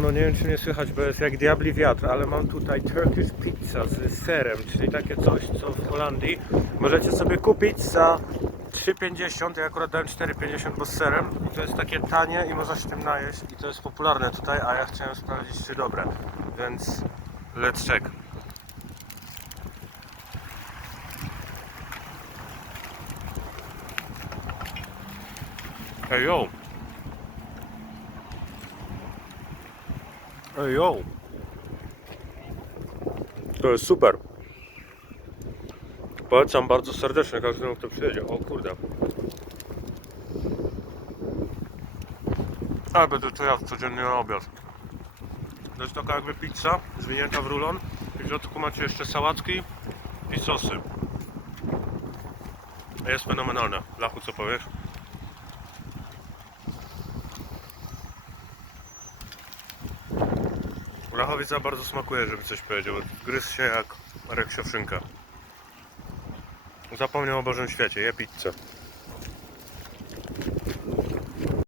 No nie wiem czy mnie słychać, bo jest jak diabli wiatr, ale mam tutaj Turkish pizza z serem, czyli takie coś, co w Holandii możecie sobie kupić za 3,50, ja akurat dałem 4,50, bo z serem i to jest takie tanie i można się tym najeść i to jest popularne tutaj, a ja chciałem sprawdzić czy dobre, więc let's check. Hey yo! Ej, yo. To jest super. Polecam bardzo serdecznie każdemu, kto przyjedzie. O kurde. A będę to jadł codziennie na obiad. To jest taka jakby pizza, zwinięta w rulon. I w środku macie jeszcze sałatki i sosy. Jest fenomenalne. Lachu, co powiesz? Lachowi za bardzo smakuje, żeby coś powiedział. Gryzł się jak reksiowszynka. Zapomniał o Bożym Świecie, je pizzę.